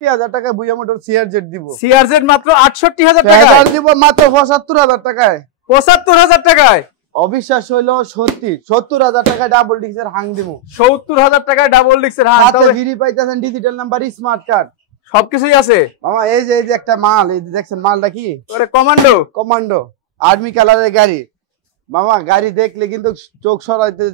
60,000 টাকায় বুয়া motor CRZ দিব। সিআরজেড মাত্র 68,000 টাকায় দিব, মাত্র 75,000 টাকায়। 75,000 টাকায় অবিশ্বাস হইলো সত্যি। 70,000 টাকায় ডাবল ডিক্সের হাং দিব। 70,000 টাকায় ডাবল ডিক্সের হাং, হাতে ফ্রি পাইতেছেন ডিজিটাল নাম্বার, স্মার্ট কার্ড, সবকিছুই আছে মামা। এই যে একটা মাল, এই যে দেখছেন মালটা কি, ওরে কমান্ডো। কমান্ডো আর্মি কালারের গাড়ি মামা। গাড়ি দেখলে কিন্তু চোখ সরাইতে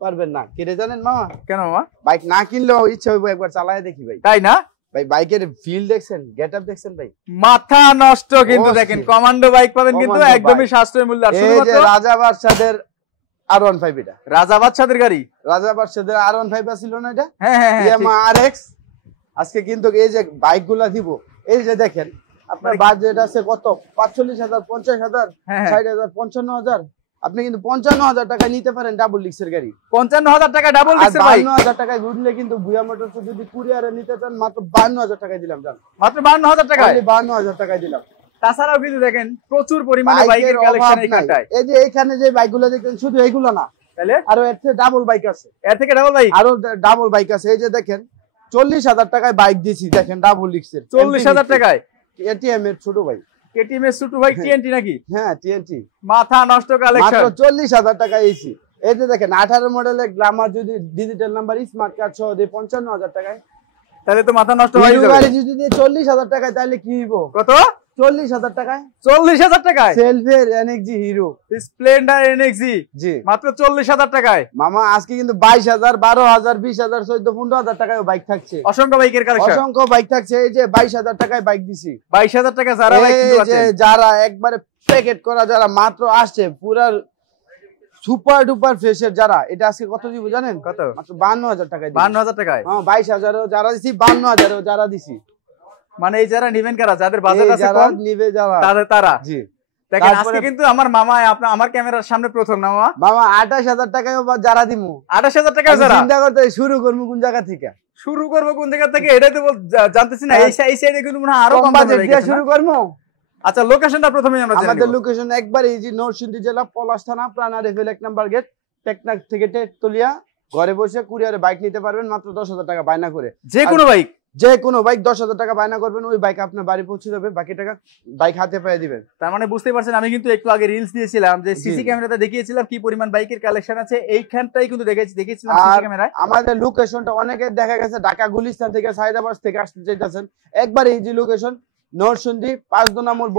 পারবেন না। কেটে জানেন মামা? কেন মামা? বাইক না কিনলেও ইচ্ছা হইব একবার চালায় দেখি ভাই। তাই না ভাই? বাইকের ফিল দেখছেন, গেটআপ দেখছেন ভাই, মাথা নষ্ট। কিন্তু দেখেন কমান্ডো বাইক পাবেন কিন্তু একদমই সাশ্রয়ী মূল্যে। আর শুধুমাত্র রাজা বাদশাদের R15, এটা রাজা বাদশাদের গাড়ি। রাজা বাদশাদের R15 ছিল না এটা? হ্যাঁ হ্যাঁ ইয়ামাহা RX। আজকে কিন্তু এই যে বাইকগুলা দিব, এই যে দেখেন আপনার বাজেট আছে কত? 45,000, 50,000, 60,000, 55,000। আপনি কিন্তু 55,000 টাকা নিতে পারেন ডাবল ডিক্সের গাড়ি। 55,000 টাকা ডাবল ডিক্সের বাইক। 52,000 টাকায় ঘুরলে কিন্তু বুয়া মোটরস যদি কুরিয়ারে নিতে চান মাত্র 52,000 টাকায় দিলাম। জান, মাত্র 52,000 টাকায়, 52,000 টাকায় দিলাম। তাছাড়াও কিন্তু দেখেন প্রচুর পরিমাণে বাইকের কালেকশন এইখানটায়। এই যে এইখানে যে বাইকগুলো দেখেন, শুধু এইগুলো না, তাহলে আরো এর থেকে ডাবল বাইক আছে। এর থেকে ডাবল বাইক, আরো ডাবল বাইক আছে। এই যে দেখেন 40,000 টাকায় বাইক দিছি, দেখেন ডাবল ডিক্সের। 40,000 টাকায় এটিএম এর ছোট ভাই, কেটিএম এর ছোট ভাই, টিএনটি নাকি? হ্যাঁ টিএনটি। মাথা নষ্ট কালেকশন, মাত্র 40,000 টাকায় এসি। এই যে দেখেন 18 মডেলের গ্ল্যামার যদি ডিজিটাল নাম্বার, স্মার্ট কার্ড সহ দিয়ে 55,000 টাকায়, তাহলে তো মাথা নষ্ট হয়ে যাবে। গাড়ি যদি 40,000 টাকায়, তাহলে কি হইব? কত? 40,000 টাকায়। 40,000 টাকায় সেলফের এনএক্সজি হিরো স্প্লেন্ডার এনএক্সজি, জি মাত্র 40,000 টাকায়। মামা আজকে কিন্তু 22,000, 12,000, 20,000, 14,000, 15,000 টাকায় বাইক থাকছে। অসংখ্য বাইকের কালেকশন, অসংখ্য বাইক থাকছে। এই যে 22,000 টাকায় বাইক দিছি। 22,000 টাকা যারা বাইক কিনতে আছে, যারা একবারে প্যাকেট করা, যারা মাত্র আসছে পুরা সুপার ডুপার ফ্রেশের, যারা এটা আজকে কত দিব জানেন? কত? মাত্র 52,000 টাকায়। 52,000 টাকায়। হ্যাঁ 22,000 যারা দিছি, 52,000 যারা দিছি। মানে এই যারা নিবেন কারা, যাদের বাজেট আছে কম, নিবে যারা, তারা। জি দেখেন আজকে কিন্তু আমার মামা আমার ক্যামেরার সামনে প্রথম না মামা। মামা 28,000 টাকায় যারা দিমু। 28,000 টাকায় যারা। চিন্তা করতে শুরু করবো কোন জায়গা থেকে? শুরু করবো কোন জায়গা থেকে এটাই তো জানতেছি না। এই সাইডে কিন্তু মনে হয় আরো কম বাজেট দিয়ে শুরু করবো। আচ্ছা লোকেশনটা প্রথমেই আমরা জানি। আমাদের লোকেশন একবার এই যে নরসিংদী জেলা পলাশ থানা, প্রাণা রেফেল 1 নাম্বার গেট, টেকনাক থেকে তেতুলিয়া। ঘরে বসে কুরিয়ারে বাইক নিতে পারবেন মাত্র 10,000 টাকা বায়না করে। যে কোনো বাইক, যে কোনো বাইক 10,000 টাকা বায়না করবেন, ওই বাইক আপনার বাড়ি পৌঁছে যাবে, বাকি টাকা বাইক হাতে পেয়ে দিবেন। তার মানে বুঝতে পারছেন, আমি কিন্তু একটু আগে রিলস দিয়েছিলাম যে সিসি ক্যামেরাতে দেখিয়েছিলাম কি পরিমাণ বাইকের কালেকশন আছে। এইখানটাই কিন্তু দেখিয়েছিলাম সিসি ক্যামেরায়। আমাদের লোকেশনটা অনেকে দেখা গেছে ঢাকা গুলিস্তান থেকে, সাইদাবাদ থেকে আসতে চাইতেছেন, একবার এই যে লোকেশন নরসিংদী 5 দোনামোড়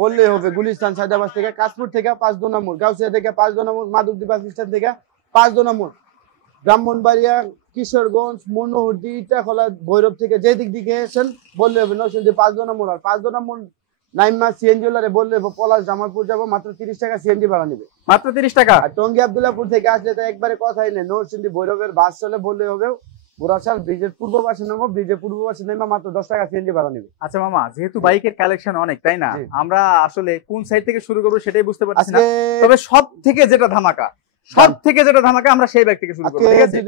বললেই হবে। গুলিস্তান সাইদাবাদ থেকে, কাশপুর থেকে 5 দোনামোড়, গাউসিয়া থেকে 5 দোনামোড়, মাধবদী বাস স্ট্যান্ড থেকে 5 দোনামোড়, ব্রাহ্মণবাড়িয়া, কিশোরগঞ্জ, মনোহরদী, ইটাখোলা, ভৈরব থেকে যে দিক দিকে এসেন বললে হবে নরসিংদী 5 দোনামোড়। আর 5 দোনামোড় নাইমা সিএনজি ওলারে বললে হবে পলাশ জামালপুর যাবো, মাত্র 30 টাকা সিএনজি ভাড়া নেবে, মাত্র 30 টাকা। আর টঙ্গী আব্দুল্লাহপুর থেকে আসলে তো একবারে কথাই নেই, নরসিংদী ভৈরবের বাস চলে বললে হবে বুড়াশাল ব্রিজের পূর্ব পাশে নামো, ব্রিজের পূর্ব পাশে নেমা মাত্র 10 টাকা সিএনজি ভাড়া নেবে। আচ্ছা মামা, যেহেতু বাইকের কালেকশন অনেক, তাই না, আমরা আসলে কোন সাইড থেকে শুরু করবো সেটাই বুঝতে পারছি না। তবে সব থেকে যেটা ধামাকা আমরা সেই বাইক থেকে শুরু করবো, ঠিক আছে?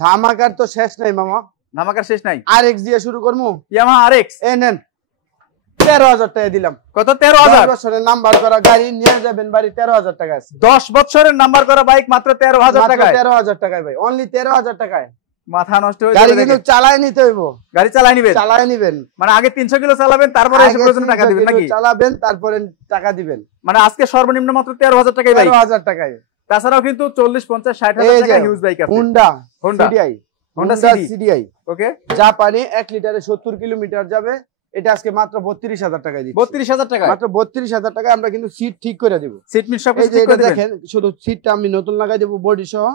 ধামাকার তো শেষ নাই মামা, ধামাকার শেষ নাই। RX দিয়ে শুরু করবো। ইয়ামাহা RX নেন 13,000 টাকা দিলাম। কত? 13,000 বছরের নাম্বার করা গাড়ি নিয়ে যাবেন বাড়ি, 13,000 টাকা আছে। 10 বছরের নাম্বার করা বাইক মাত্র 13,000 টাকায়। 13,000 টাকায় ভাই, অনলি 13,000 টাকায়। মাথা নষ্ট হয়ে যাবে। গাড়ি কিন্তু চালায় নিতে হইব, গাড়ি চালায় নিবেন মানে আগে 300 কিলো চালাবেন, তারপরে এসে প্রয়োজন টাকা দিবেন নাকি? চালাবেন তারপরে টাকা দিবেন। মানে আজকে সর্বনিম্ন মাত্র 13,000 টাকায় বাইক। 13,000 টাকায়। তাছাড়াও কিন্তু 40, 50, 60,000 টাকা হিউজ বাইক আছে। হোন্ডা সিডিআই, ওকে, জাপানি 1 লিটারে 70 কিলোমিটার যাবে। এটা আজকে মাত্র 32,000 টাকায় দিচ্ছি। 32,000 টাকা, মাত্র 32,000 টাকায় আমরা কিন্তু সিট ঠিক করে দেব। সিট মিট সব ঠিক করে দেখেন, শুধু সিটটা আমি নতুন লাগাই দেব, বডি সহ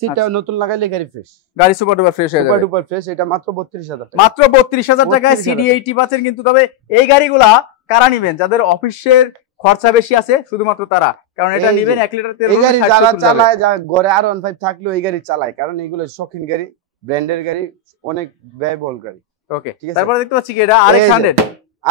সিটটা নতুন লাগাইলে গাড়ি ফ্রেশ, গাড়ি সুপার ডুপার ফ্রেশ হয়ে যাবে। Super duper fresh. এটা মাত্র 32,000 টাকা, মাত্র 32,000 টাকায় সিডি80 পাচ্ছেন। কিন্তু তবে এই গাড়িগুলা কারা নেবেন? যাদের অফিসের খরচা বেশি আছে শুধুমাত্র তারা, কারণ এটা নেবেন 1 লিটার তেল। এই গাড়ি যারা চালায়, যা ঘরে R15 থাকলেও এই গাড়ি চালায়, কারণ এগুলো শৌখিন গাড়ি, ব্র্যান্ডের গাড়ি, অনেক ব্যয়বহুল গাড়ি। ওকে, ঠিক আছে। তারপরে দেখতে পাচ্ছি কি এটা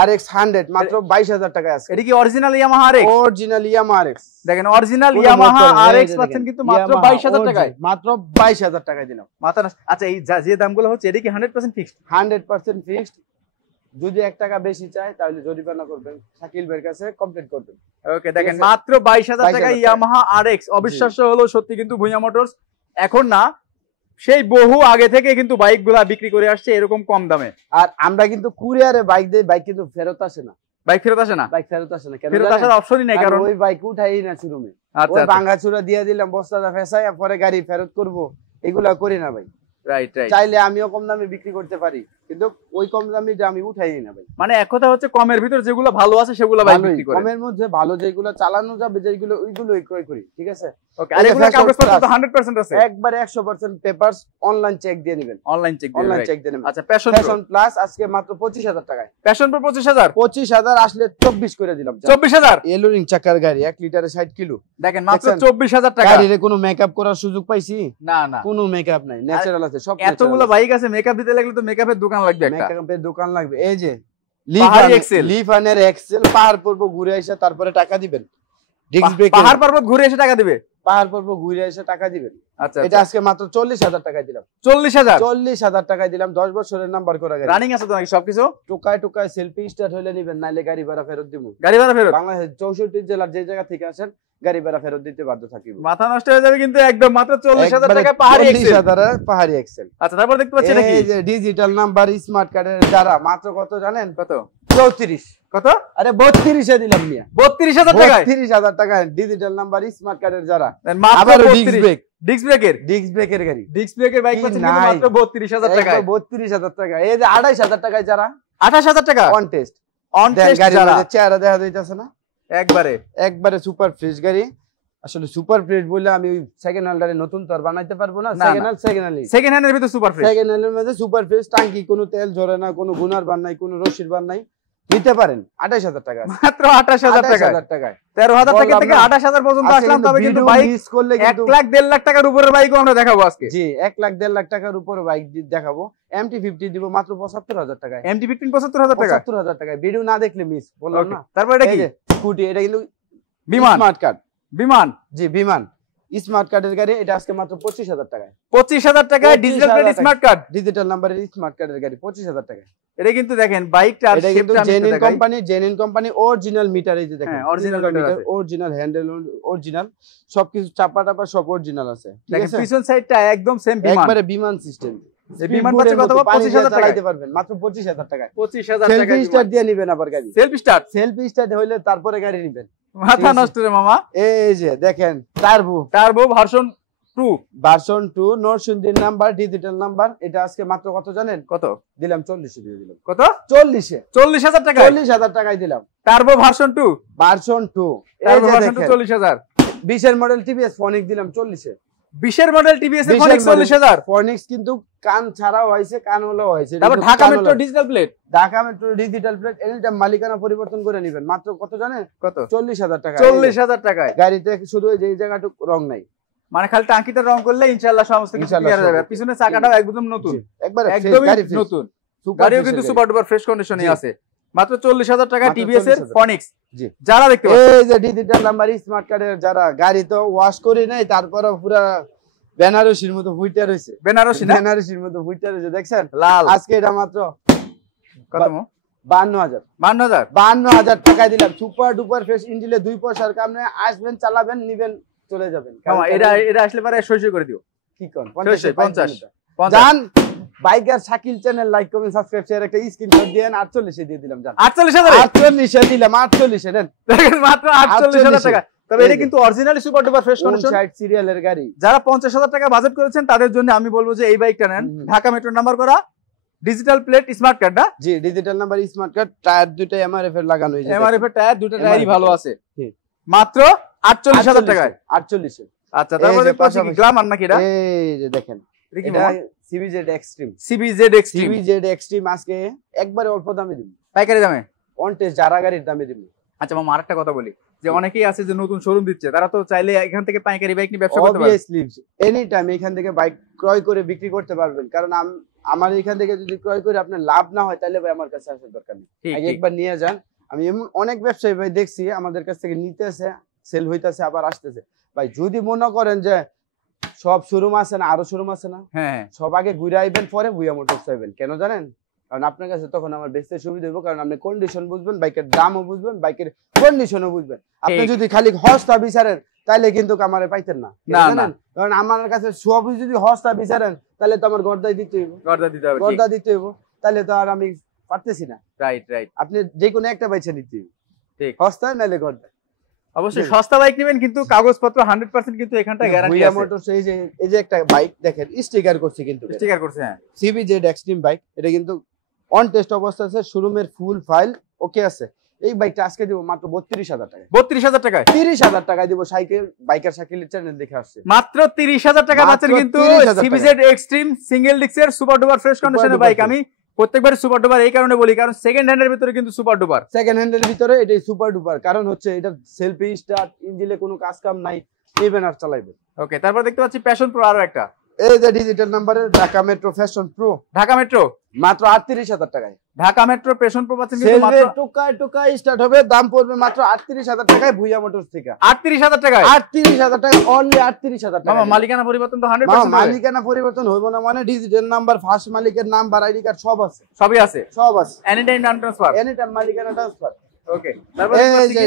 RX 100 মাত্র 22,000 টাকায় আছে। এটা কি original Yamaha RX? Original Yamaha RX, দেখেন অরিজিনাল ইয়ামাহা RX পাচ্ছেন কিন্তু মাত্র 22,000 টাকায়। মাত্র 22,000 টাকায় দিলাম। মাথা নষ্ট। আচ্ছা, এই যে দামগুলো হচ্ছে এটা কি 100% ফিক্সড? 100% ফিক্সড। যদি 1 টাকা বেশি চায় তাহলে জরিমানা করবেন, শাকিল ভাইয়ের কাছে কমপ্লিট করবেন। ওকে, দেখেন মাত্র 22,000 টাকায় ইয়ামাহা RX। অবিশ্বাস্য হলো সত্যি, কিন্তু ভুঁইয়া মোটরস এখন না সেই বহু আগে থেকে কিন্তু বাইক গুলা বিক্রি করে আসছে এরকম কম দামে। আর আমরা কিন্তু কুরিয়ারে বাইক দেই, বাইক কিন্তু ফেরত আসে না। বাইক ফেরত আসে না? বাইক ফেরত আসে না কেন? ফেরত আসার অপশনই নাই, কারণ ওই বাইক উঠাই না শোরুমে। আচ্ছা, ভাঙা চূড়া দিয়ে দিলাম, বস্তাটা ফেসাই পরে গাড়ি ফেরত করব, এগুলা করি না ভাই। Right right. চাইলে আমিও কম দামে বিক্রি করতে পারি, কিন্তু ওই কম দামে আমি উঠাই না ভাই। মানে এক কথা হচ্ছে কমের ভিতর যেগুলো ভালো আছে সেগুলো বাইক বিক্রি করে, কমের মধ্যে ভালো যেগুলো চালানো যাবে যেগুলো ওইগুলোই ক্রয় করি। ঠিক আছে? ওকে। আর এগুলো কাগজপত্র তো 100% আছে? একবারে 100% পেপারস, অনলাইন চেক দিয়ে নেবেন। অনলাইন চেক দিয়ে নেবেন। আচ্ছা, প্যাশন প্লাস আজকে মাত্র 25000 টাকায়। Passion pro 25000? 25000 আসলে 24 করে দিলাম। 24000? এলোরিং চাকার গাড়ি 1 লিটারে 60 কিলো। দেখেন মাত্র 24000 টাকা। গাড়িতে কোনো মেকআপ করার সুযোগ পাইছি? না না, কোনো মেকআপ নাই, ন্যাচারাল আছে সব। এতগুলো বাইক আছে, মেকআপ দিতে লাগলে তো মেকআপের দোকান লাগবে একটা। মেকআপের দোকান লাগবে। এই যে লিফানের এক্সেল পাহাড় পর্ব ঘুরে এসে তারপরে টাকা দিবেন। ডিস্ক ব্রেক পাহাড় পর্বত ঘুরে এসে টাকা দিবে? পাহাড় পর্ব ঘুরে এসে টাকা দিবেন। আচ্ছা, এটা আজকে মাত্র 40000 টাকায় দিলাম। 40000 টাকায় দিলাম। 10 বছরের নাম্বার করা গাড়ি। রানিং আছে তো নাকি সবকিছু? টুকায় সেলফি স্টার্ট হইলে নিবেন, নাইলে গাড়ি ভাড়া ফেরত দিব। গাড়ি ভাড়া ফেরত? বাংলাদেশ 64 জেলার যে জায়গা থেকে আসেন গাড়ি ভাড়া ফেরত দিতে বাধ্য থাকিব। মাথা নষ্ট হয়ে যাবে কিন্তু একদম। মাত্র 40000 টাকা পাহাড়ি এক্সেল। 40000 পাহাড়ি এক্সেল। আচ্ছা, তারপর দেখতে পাচ্ছেন নাকি এই যে ডিজিটাল নাম্বার স্মার্ট কার্ডের যারা মাত্র কত জানেন? কত? 34। কত? আরে 32 এ দিলাম মিয়া। 32000 টাকা? 32000 টাকা ডিজিটাল নাম্বার স্মার্ট কার্ডের যারা। মাত্র 32। ডিস্ক ব্রেকের গাড়ি, ডিস্ক ব্রেকের বাইক পাচ্ছেন কিন্তু মাত্র 32000 টাকায়। 32000 টাকা। এই যে 28000 টাকায় যারা। 28000 টাকা অন টেস্ট গাড়ির মধ্যে চেহারা দেখা যাইতাছে না? একবারে সুপার ফ্রেশ গাড়ি। আসলে সুপার ফ্রেশ বলে আমি ওই সেকেন্ড হ্যান্ডারে নতুন তো আর বানাইতে পারবো না। সেকেন্ড হ্যান্ডের ভিতর সুপার ফ্রেশ। সেকেন্ড হ্যান্ডের মধ্যে সুপার ফ্রেশ, টাঙ্কি কোনো তেল ঝরে না, কোনো গুনার বান নাই, কোনো রশির বান নাই। নিতে পারেন 28000 টাকা। মাত্র 28000 টাকায়। 13000 টাকা থেকে 28000 পর্যন্ত আসলাম। তবে কিন্তু বাইক মিস করলে 1 লাখ 1.5 লাখ টাকার উপরের বাইকও আমরা দেখাবো আজকে। জি, 1 লাখ 1.5 লাখ টাকার উপরে বাইক দেখাবো। MT-50 দিব মাত্র 75000 টাকায়। MT-15 75000 টাকা? 75000 টাকায়। ভিডিও না দেখলে মিস, বললাম না। তারপর এটা কি? স্কুটি। এটা কিন্তু বিমান স্মার্ট কার্ড। বিমান? জি, বিমান স্মার্ট কার্ডের গাড়ি। এটা আজকে মাত্র 25000 টাকায়। 25000 টাকায় digital plate smart card, digital নাম্বারের স্মার্ট কার্ডের গাড়ি 25000 টাকায়। এটা কিন্তু দেখেন বাইকটা আর শেপটা আমি দেখাই। Genuine company original metre. এই যে দেখেন original metre, original handle original, সবকিছু চাপা টাপা সব অরিজিনাল আছে। ঠিক আছে? পিছন সাইডটা একদম সেম বিমান, একবারে বিমান সিস্টেম। এই বিমান পাচ্ছে কত? 25000 টাকা চালাতে পারবেন মাত্র 25000 টাকায়। 25000 টাকা সেলফি স্টার্ট দিয়ে নেবেন আবার গাড়ি। সেলফি স্টার্ট হইলে তারপরে গাড়ি নেবেন। মাথা নষ্ট রে মামা। এই যে দেখেন টার্বো ভার্সন 2 নরসিংদীর নাম্বার, ডিজিটাল নাম্বার। এটা আজকে মাত্র কত জানেন? কত দিলাম? 40 দিয়ে দিলাম। কত? 40000 টাকা। 40000 টাকায় দিলাম। টার্বো ভার্সন 2 এই যে দেখেন 40000। 20 এর মডেল টিভিএস ফনিক দিলাম 40 এ। 20 এর মডেল টিভিএস এর ফনিক 40000। ফনিক্স কিন্তু কান ছাড়াও হইছে, কান হলো হইছে। তারপর Dhaka metro digital plate. Dhaka metro digital plate anytime মালিকানা পরিবর্তন করে নেবেন। মাত্র কত জানেন? কত? 40000 টাকা। 40000 টাকায় গাড়িতে শুধু এই জায়গাটুকু রং নাই, মানে খালি টাঙ্কিতে রং করলে ইনশাআল্লাহ সমস্ত কিছু ক্লিয়ার হয়ে যাবে। পিছনে চাকাটাও একদম নতুন, একদমই নতুন। গাড়িও কিন্তু সুপার ডুপার ফ্রেশ কন্ডিশনে আছে। মাত্র 40000 টাকা টিভিএস এর ফনিক্স। জি, যারা দেখতে পাচ্ছেন এই যে ডিজিটাল নাম্বার স্মার্ট কার্ডের যারা গাড়ি তো ওয়াশ করি নাই, তারপরে পুরো বেনারসির মতো ফুইটা রইছে। বেনারসির মতো ফুইটা রইছে, দেখছেন লাল। আজকে এটা মাত্র কত? 52000 টাকায় দিলাম। সুপার ডুপার ফ্রেশ ইঞ্জিনে 2 পয়সার কাম নেই। আসবেন, চালাবেন, নিবেন, চলে যাবেন। এটা আসলে পরে সই করে দিও। কি কোন 50 জান biker Shakil channel like comment subscribe share একটা স্ক্রিনশট দেন। 48 এ দিয়ে দিলাম। জান 48 এ দিলাম। 48 এ দেন। দেখেন মাত্র 48000 টাকা। তবে এটা কিন্তু originally super duper fresh condition 60 সিরিয়ালের গাড়ি। যারা 50000 টাকা বাজেট করেছেন তাদের জন্য আমি বলবো যে এই বাইকটা নেন। ঢাকা মেট্রো নাম্বার করা, ডিজিটাল প্লেট স্মার্ট কার্ড। জি, digital number smart card, tyre দুটো এমআরএফ এর লাগানো হয়েছে। এমআরএফ এর টায়ার দুটো টায়ারই ভালো আছে। মাত্র 48000 টাকায়। 48 এ। আচ্ছা, তারপরে পাশে কি গ্ল্যামার নাকি এটা? এই যে দেখেন এটা সিবিজেড এক্সট্রিম। সিবিজেড এক্সট্রিম আজকে একবারে অল্প দামে দিব, পাইকারি দামে, অন টেস্ট যারা গাড়ির দামে দিব। আচ্ছা মামা, আরেকটা কথা বলি, যে অনেকেই আছে যে নতুন শোরুম দিচ্ছে, তারা তো চাইলে এখান থেকে পাইকারি বাইক নিয়ে ব্যবসা করতে পারে। অবভিয়াসলি এনি টাইম এখান থেকে বাইক ক্রয় করে বিক্রি করতে পারবেন। কারণ আমার এখান থেকে যদি ক্রয় করে আপনার লাভ না হয় তাহলে ভাই আমার কাছে আসার দরকার নেই। আগে একবার নিয়ে যান। আমি এমন অনেক ব্যবসায়ী ভাই দেখছি আমাদের কাছ থেকে নিতেছে, সেল হইতাছে, আবার আসতেছে। ভাই যদি মনে করেন যে সব শোরুম আছে না, আরো শোরুম আছে না, হ্যাঁ, সব আগে ঘুরে আইবেন, পরে ভুইয়া মোটরস আইবেন। কেন জানেন? কারণ আপনার কাছে তখন আমার বেচতে সুবিধা হবে। কারণ আপনি কন্ডিশন বুঝবেন, বাইকের দামও বুঝবেন, বাইকের কন্ডিশনও বুঝবেন। আপনি যদি খালি হস্তা বিচারেন তাইলে কিন্তু আমারে পাইতেন না। কারণ আমার কাছে সবই যদি হস্তা বিচারেন তাহলে তো আমার গর্দাই দিতে হইব, গর্দা দিতে হইব, তাহলে তো আর আমি পারতেছি না। রাইট রাইট, আপনি যে কোনো একটা বাইছে নিতে হইব, ঠিক, সস্তা নালে গর্দা। অবশ্যই সস্তা বাইক নেবেন, কিন্তু কাগজপত্র 100% কিন্তু এখানটা গ্যারান্টি আছে। মোটরস এই যে একটা বাইক দেখেন স্টিকার করছে, কিন্তু স্টিকার করছে, হ্যাঁ, সিবিজেড এক্সট্রিম বাইক, এটা কিন্তু অন টেস্ট অবস্থা আছে, শোরুমের ফুল ফাইল ওকে আছে। এই বাইকটা আজকে দিব মাত্র 32,000 টাকা। 32,000 টাকায়, 30,000 টাকায় দিব। সাইকেল বাইকার সাইকেলের চ্যানেল দেখে আসছে, মাত্র 30,000 টাকা পাচ্ছেন কিন্তু সিবিজেড এক্সট্রিম সিঙ্গেল ডিস্কের সুপার ডুপার ফ্রেশ কন্ডিশনের বাইক। আমি প্রত্যেকবার সুপার ডুপার এই কারণে বলি, কারণ সেকেন্ড হ্যান্ডের ভিতরে কিন্তু সুপার ডুপার, সেকেন্ড হ্যান্ডের ভিতরে এটাই সুপার ডুপার। কারণ হচ্ছে এটা সেলফি স্টার্ট, ইঞ্জিনে কোনো কাজ কাম নাই, ইভেন আর চালাইবে। ওকে, তারপর দেখতে পাচ্ছি প্যাশন প্রো, আরো একটা এই যে ডিজিটাল নাম্বারে Dhaka metro fashion pro, Dhaka metro মাত্র 38,000 টাকায়। ঢাকা মেট্রো প্যাশন প্রো পাচ্ছেন কিন্তু মাত্র টুকায় স্টার্ট হবে, দাম পড়বে মাত্র 38,000 টাকায় ভুইয়া মোটরস থেকে। 38,000 টাকায়, 38,000 টাকা, অনলি 38,000 টাকা। মালিকানা পরিবর্তন তো 100% মালিকানা পরিবর্তন হইব না মানে ডিজিটাল নাম্বার, ফার্স্ট মালিকের নাম্বার, আইডি কার্ড সব আছে, সবই আছে, সব আছে। Any time transfer, any time মালিকানা ট্রান্সফার। ওকে, তারপর এই যে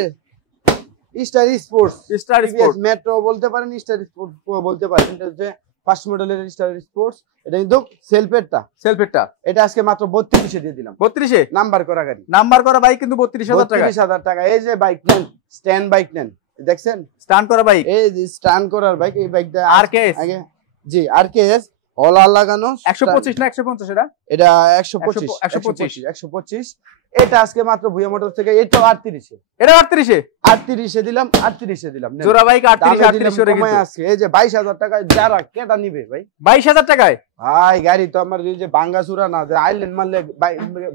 star sports, star sports metro বলতে পারেন, স্টার স্পোর্টস বলতে পারেন। এটা হচ্ছে ফার্স্ট মডেলের স্টার স্পোর্টস, এটা কিন্তু সেলফেরটা। এটা আজকে মাত্র 32,000 দিয়ে দিলাম। 32,000 নাম্বার করা গাড়ি, নাম্বার করা বাইক কিন্তু 32,000 টাকা। 32,000 টাকা। এই যে বাইক নেন, স্ট্যান্ড বাইক নেন, দেখছেন স্ট্যান্ড করা বাইক, এই যে স্ট্যান্ড করার বাইক। এই বাইকটা আরকেএস, আগে জি আরকেএস হলা লাগানো 125 না 150, এটা 125। এটা আজকে মাত্র ভুইয়া মোটরস থেকে, এটাও 38 এটা 38 দিলাম, 38 দিলাম। জোড়া বাইক 38 করে কিন্তু আজকে এই যে 22,000 টাকায় যারা কেটা নিবে ভাই, 22,000 টাকায় ভাই গাড়ি তো আমার যে ভাঙ্গা চুরা না, যে আইল্যান্ড মারলে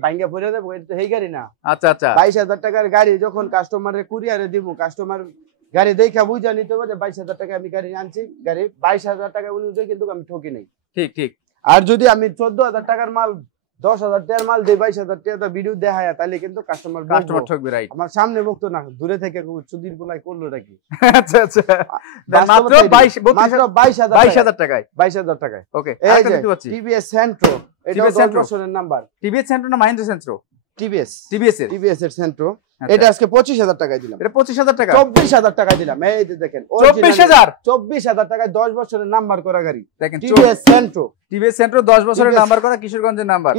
ভাঙ্গা পড়ে যাবে, এটা তো এই গাড়ি না। আচ্ছা আচ্ছা, 22,000 টাকার গাড়ি যখন কাস্টমারের কুরিয়ারে দিব, কাস্টমার গাড়ি দেখা বুঝা নিতে হবে যে 22,000 টাকা আমি গাড়ি আনছি, গাড়ি 22,000 টাকা অনুযায়ী কিন্তু আমি ঠকি নাই। ঠিক ঠিক। আর যদি আমি 14,000 টাকার মাল, 10,000 টাকার মাল দেই, 22,000 টাকা ভিডিও দেখায়, তাহলে কিন্তু কাস্টমার ঠকবে। রাইট, আমার সামনে বকতো না, দূরে থেকে সুদিন পোলাই করলো নাকি। আচ্ছা আচ্ছা, মাত্র 22,000 টাকায়, 22,000 টাকায়। ওকে, এই যে টিভিএস সেন্ট্রো, এটা 10 বছরের নাম্বার। টিভিএস সেন্ট্রো না মাহিন্দ্রা সেন্ট্রো? টিভিএস এর সেন্ট্রো, এটা আজকে 25,000 টাকায় দিলাম। এটা 25,000 টাকা, 24,000 টাকায় দিলাম। এই যে দেখেন 24,000 টাকায় 10 বছরের নাম্বার করা গাড়ি, দেখেন টিভিএস সেন্ট্রো 10 বছরের নাম্বার করা, কিশোরগঞ্জের নাম্বার,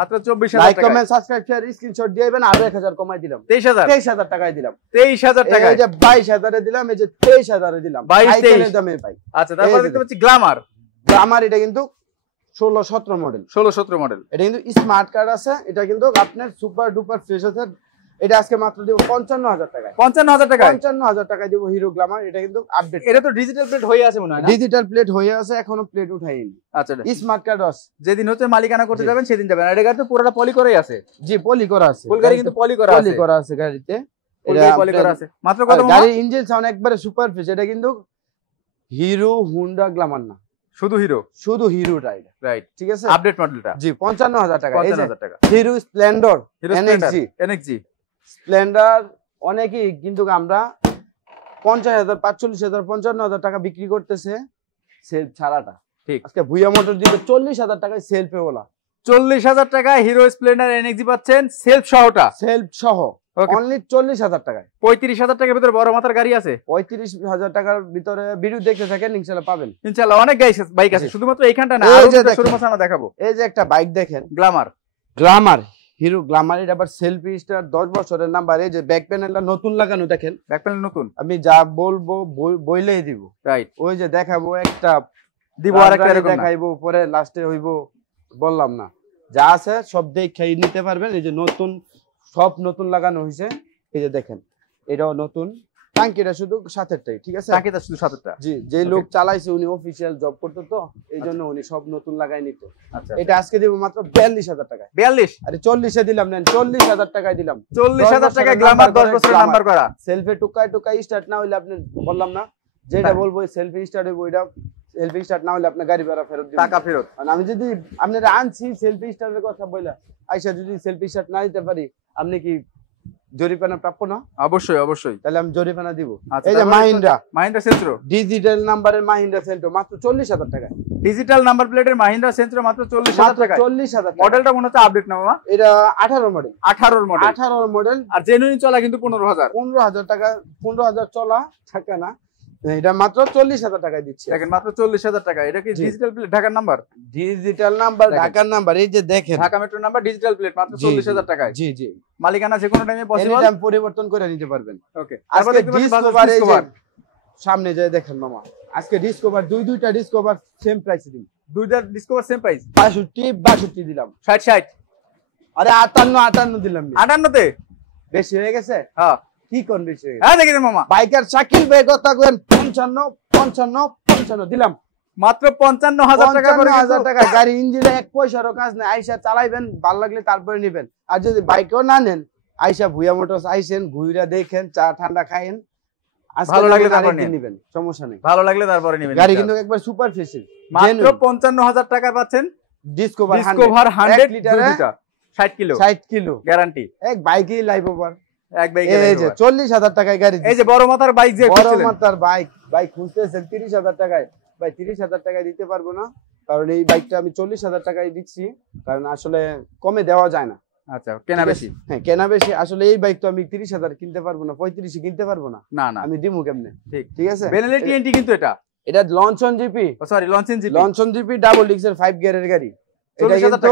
মাত্র 24,000 টাকা। Like comment subscribe share screenshot দিয়ে দিবেন। আরো 1,000 কমাই দিলাম, 23,000 টাকায় দিলাম। 23,000 টাকায়, এই যে 22,000 এ দিলাম, এই যে 23,000 এ দিলাম, 22,000 দামে পাই। আচ্ছা, তারপর দেখতে পাচ্ছি গ্ল্যামার, এটা কিন্তু 16-17 মডেল। এটা কিন্তু স্মার্ট কার্ড আছে, এটা কিন্তু আপনার সুপার ডুপার ফ্রেশ আছে। এটা আজকে মাত্র দেব 55,000 টাকায়। 55,000 টাকায় দেব হিরো গ্ল্যামার। এটা কিন্তু আপডেট, এটা তো ডিজিটাল প্লেট হয়ে আছে মনে হয় না? ডিজিটাল প্লেট হয়ে আছে, এখনো প্লেট উঠাইনি। আচ্ছা, স্মার্ট কার্ড আছে, যেদিন হচ্ছে মালিকানা করতে যাবেন সেদিন যাবেন। আর এটা তো পুরোটা পলি করেই আছে। জি, পলি করা আছে, ফুল গাড়ি কিন্তু পলি করা আছে গাড়িতে। পলি করা আছে। মাত্র কত? গাড়ির ইঞ্জিন সাউন্ড একবারে সুপার ফ্রেশ। এটা কিন্তু হিরো হুন্ডা গ্ল্যামার না, শুধু হিরো রাইট, ঠিক আছে, আপডেট মডেলটা। জি 55,000 টাকা। 55,000 টাকা। হিরো স্প্লেন্ডার এনএক্সজি স্প্লেন্ডার অনেকেই কিন্তু আমরা 50,000, 45,000, 55,000 টাকা বিক্রি করতেছে সেলফ ছাড়াটা। ঠিক, আজকে ভুইয়া মোটর দিবে 40,000 টাকায় সেলফে ওলা। 40,000 টাকায় হিরো স্প্লেন্ডার এনএক্সজি পাচ্ছেন সেলফ সহটা, সেলফ সহ অনলি 40,000 টাকায়। 35,000 টাকার ভিতরে বড় মাথার গাড়ি আছে। 35,000 টাকার ভিতরে ভিডিও দেখতে থাকেন, ইনশাআল্লাহ পাবেন। ইনশাআল্লাহ অনেক বাইক আছে, শুধুমাত্র এইখানটা না, আরো একটা শোরুম আছে আমরা দেখাবো। এই যে একটা বাইক দেখেন, গ্ল্যামার হিরো গ্ল্যামার। এটা আবার সেলফি স্টার, 10 বছরের নাম্বার। এই যে ব্যাক প্যানেলটা নতুন লাগানো, দেখেন ব্যাক প্যানেল নতুন। আমি যা বলবো বইলেই দিব। রাইট, ওই যে দেখাবো একটা দিব, আরেকটা দেখাইবো, পরে লাস্টে হইব বললাম না, যা আছে সব দেখে নিতে পারবেন। এই যে নতুন, সব নতুন লাগানো হয়েছে। এই যে দেখেন, এটাও নতুন। টাঙ্কিটা শুধু সাথেরটাই, ঠিক আছে, টাঙ্কিটা শুধু সাথেরটা। জি, যে লোক চালাইছে উনি অফিসিয়াল জব করতো, তো এই জন্য উনি সব নতুন লাগাই নিত। আচ্ছা, এটা আজকে দিব মাত্র 42,000 টাকায়। 42? আরে 40 এ দিলাম, নেন 40,000 টাকায় দিলাম। 40,000 টাকায় গ্ল্যামার, 10 বছরের নাম্বার করা। সেলফে টুকায় স্টার্ট না হইলে আপনি বললাম না, যেটা বলবো সেলফি স্টার্ট হইব, এটা সেলফি স্টার্ট না হলে আপনার গাড়ি ভাড়া ফেরত দিবেন, টাকা ফেরত। আর আমি যদি আপনারা আনছি সেলফি স্টার্টের কথা বইলা, আইসা যদি সেলফি স্টার্ট না দিতে পারি, আপনি কি জরিমানা প্রাপ্য না? অবশ্যই, তাহলে আমি জরিমানা দিব। এই যে মাহিন্দ্রা সেন্ট্রো ডিজিটাল নাম্বারের মাহিন্দ্রা সেন্ট্রো মাত্র 40,000 টাকা। ডিজিটাল নাম্বার প্লেটের মাহিন্দ্রা সেন্ট্রো মাত্র 40,000 টাকা। 40,000 টাকা। মডেলটা মনে হচ্ছে আপডেট না মামা? এটা 18 মডেল। আর জেনুইন চলা কিন্তু 15,000 টাকা। 15,000 চলা টাকা না, এটা মাত্র 40,000 টাকায় দিচ্ছি। দেখেন মাত্র 40,000 টাকা। এটা কি ডিজিটাল প্লেট ঢাকার নাম্বার? ডিজিটাল নাম্বার ঢাকার নাম্বার, এই যে দেখেন Dhaka metro number digital plate মাত্র 40,000 টাকায়। জি জি, মালিকানা যে কোনো টাইমে পসিবল, এনি টাইম পরিবর্তন করে নিতে পারবেন। ওকে। আজকে ডিসকভার এই যে সামনে যায় দেখেন মামা, আজকে ডিসকভার দুইটা ডিসকভার সেম প্রাইসে দিই। দুইটা ডিসকভার সেম প্রাইস 62 দিলাম। 60 আরে 58 দিলাম। 58 তে বেশি হয়ে গেছে? হ্যাঁ। কি কোন বেশি হয়ে গেছে? হ্যাঁ দেখেন মামা, বাইকার শাকিল ভাই কথা কইন 55 দিলাম মাত্র 55,000 টাকা করে। 55,000 টাকা গাড়ি, ইঞ্জিনে এক পয়সারও কাজ নাই। আইসা চালাইবেন, ভালো লাগলে তারপরে নেবেন। আর যদি বাইকও না নেন, আইসা ভুয়া মোটরস আইসেন, ঘুইরা দেখেন, চা ঠান্ডা খাইেন, ভালো লাগলে তারপরে নেবেন, সমস্যা নেই। ভালো লাগলে তারপরে নেবেন। গাড়ি কিন্তু একবার সুপার ফেসিল, মাত্র 55,000 টাকা পাচ্ছেন ডিসকভার 100 লিটারে 60 কিলো 60 কিলো গ্যারান্টি। এক বাইকই লাইভ ওভার, এক বাইকে এই যে 40,000 টাকায় গাড়ি। এই যে বড় মাথার বাইক, যে বড় মাথার বাইক খুঁজতেছেন 30,000 টাকায়, ভাই 30,000 টাকায় দিতে পারবো না, কারণ এই বাইকটা আমি 40,000 টাকায় দিচ্ছি, কারণ আসলে কমে দেওয়া যায় না। আচ্ছা, কেনা বেশি। হ্যাঁ, কেনা বেশি। আসলে এই বাইক তো আমি 30,000 কিনতে পারবো না, 35 কিনতে পারবো না। না না, আমি দিমু কেমনে? ঠিক আছে। বেনেলি টিএনটি কিন্তু এটা লঞ্চন জিপি, সরি লঞ্চন জিপি ডাবল ডিক্সের 5 গিয়ারের গাড়ি। এটা কিন্তু